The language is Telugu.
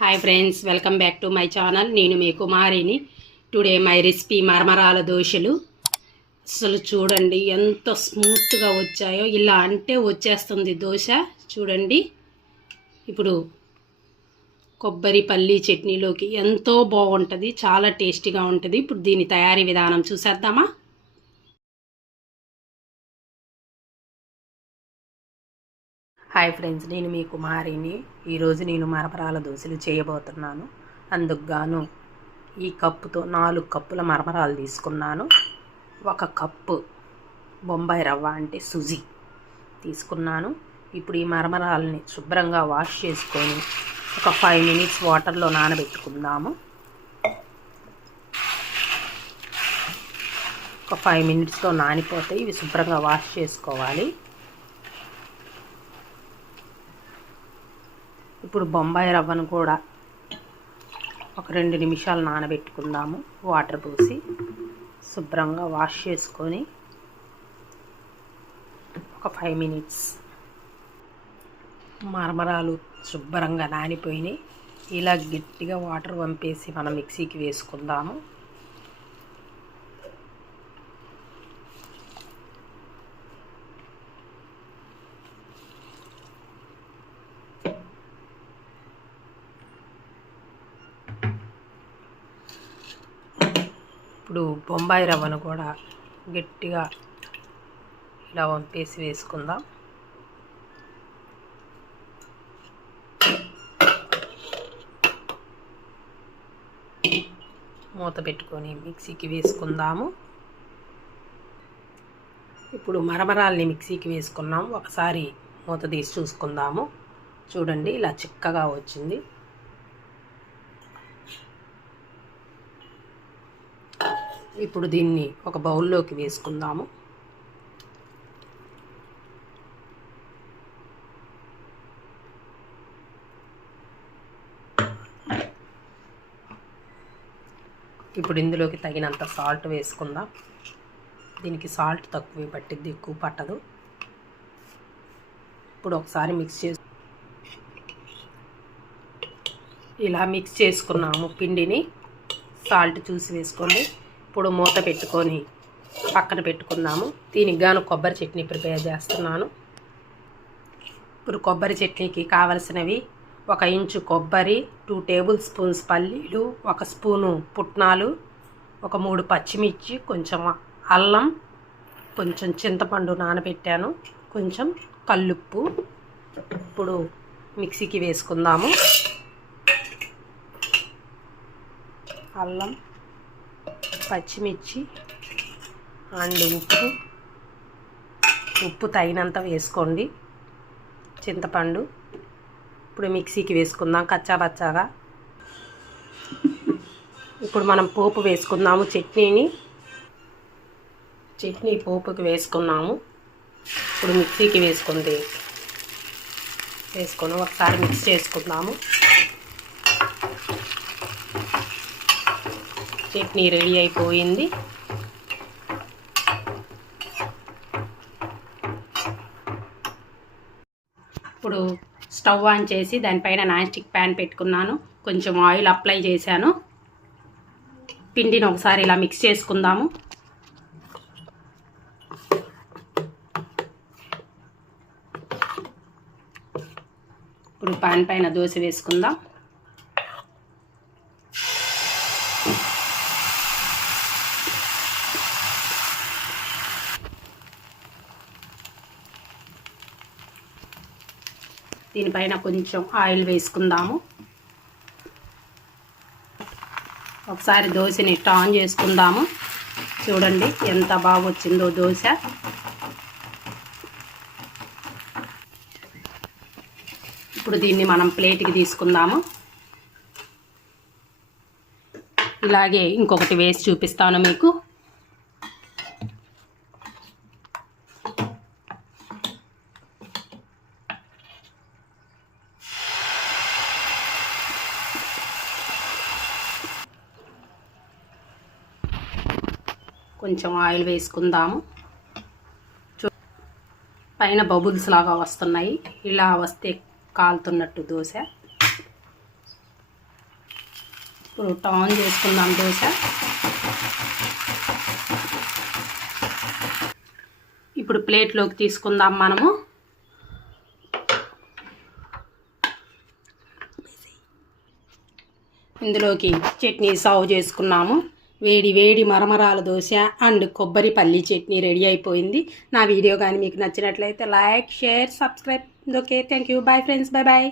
Hi friends, welcome back to my channel. నేను మీ కుమారిని. టుడే మై రెసిపీ మరమరాల దోశలు. అసలు చూడండి ఎంత స్మూత్గా వచ్చాయో. ఇలా అంటే వచ్చేస్తుంది దోశ. చూడండి, ఇప్పుడు కొబ్బరి పల్లి చట్నీలోకి ఎంతో బాగుంటుంది, చాలా టేస్టీగా ఉంటుంది. ఇప్పుడు దీని తయారీ విధానం చూసేద్దామా? హాయ్ ఫ్రెండ్స్, నేను మీ కుమారిని. ఈరోజు నేను మరమరాల దోశలు చేయబోతున్నాను. అందుకు గాను ఈ కప్పుతో 4 కప్పుల మరమరాలు తీసుకున్నాను. 1 కప్పు బొంబాయి రవ్వ అంటే సుజీ తీసుకున్నాను. ఇప్పుడు ఈ మరమరాలని శుభ్రంగా వాష్ చేసుకొని ఒక 5 మినిట్స్ వాటర్లో నానబెట్టుకుందాము. ఒక 5 మినిట్స్లో నానిపోతే ఇవి శుభ్రంగా వాష్ చేసుకోవాలి. ఇప్పుడు బొంబాయి రవ్వను కూడా ఒక 2 నిమిషాలు నానబెట్టుకుందాము. వాటర్ పోసి శుభ్రంగా వాష్ చేసుకొని ఒక 5 మినిట్స్. మరమరాలు శుభ్రంగా నానిపోయినాయి. ఇలా గట్టిగా వాటర్ వంపేసి మనం మిక్సీకి వేసుకుందాము. ఇప్పుడు బొంబాయి రవ్వను కూడా గట్టిగా ఇలా వంపేసి వేసుకుందాం. మూత పెట్టుకొని మిక్సీకి వేసుకుందాము. ఇప్పుడు మరమరాల్ని మిక్సీకి వేసుకున్నాం. ఒకసారి మూత తీసి చూసుకుందాము. చూడండి, ఇలా చిక్కగా వచ్చింది. ఇప్పుడు దీన్ని ఒక బౌల్లోకి వేసుకుందాము. ఇప్పుడు ఇందులోకి తగినంత సాల్ట్ వేసుకుందాం. దీనికి సాల్ట్ తక్కువే పట్టిద్ది, ఎక్కువ పట్టదు. ఇప్పుడు ఒకసారి మిక్స్ చేసి ఇలా మిక్స్ చేసుకున్నాము పిండిని. సాల్ట్ చూసి వేసుకోండి. ఇప్పుడు మూత పెట్టుకొని పక్కన పెట్టుకుందాము. దీనికి గాను కొబ్బరి చట్నీ ప్రిపేర్ చేస్తున్నాను. ఇప్పుడు కొబ్బరి చట్నీకి కావలసినవి 1 ఇంచు కొబ్బరి, 2 టేబుల్ స్పూన్స్ పల్లీలు, 1 స్పూను పుట్నాలు, ఒక 3 పచ్చిమిర్చి, కొంచెం అల్లం, కొంచెం చింతపండు నానబెట్టాను, కొంచెం కల్లుప్పు. ఇప్పుడు మిక్సీకి వేసుకుందాము. అల్లం, పచ్చిమిర్చి అండ్ ఉప్పు తగినంత వేసుకోండి. చింతపండు. ఇప్పుడు మిక్సీకి వేసుకుందాం కచ్చాబచ్చాగా. ఇప్పుడు మనం పోపు వేసుకుందాము. చట్నీ పోపుకి వేసుకున్నాము. ఇప్పుడు మిక్సీకి వేసుకొని ఒకసారి మిక్స్ చేసుకుందాము. చట్నీ రెడీ అయిపోయింది. ఇప్పుడు స్టవ్ ఆన్ చేసి దానిపైన నాన్ స్టిక్ ప్యాన్ పెట్టుకున్నాను. కొంచెం ఆయిల్ అప్లై చేశాను. పిండిని ఒకసారి ఇలా మిక్స్ చేసుకుందాము. ఇప్పుడు ప్యాన్ పైన దోశ వేసుకుందాం. దీనిపైన కొంచెం ఆయిల్ వేసుకుందాము. ఒకసారి దోశని టర్న్ చేసుకుందాము. చూడండి ఎంత బాగా వచ్చిందో దోశ. ఇప్పుడు దీన్ని మనం ప్లేట్కి తీసుకుందాము. ఇలాగే ఇంకొకటి వేసి చూపిస్తాను మీకు. కొంచెం ఆయిల్ వేసుకుందాము. పైన బబుల్స్ లాగా వస్తున్నాయి. ఇలా వస్తే కాలుతున్నట్టు దోశ. ఇప్పుడు టర్న్ చేసుకుందాం దోశ. ఇప్పుడు ప్లేట్లోకి తీసుకుందాం మనము. ఇందులోకి చట్నీ సర్వ్ చేసుకున్నాము. వేడి వేడి మరమరాల దోశ అండ్ కొబ్బరి పల్లి చట్నీ రెడీ అయిపోయింది. నా వీడియో కానీ మీకు నచ్చినట్లయితే like, share, subscribe. Okay, thank you. Bye friends, bye bye.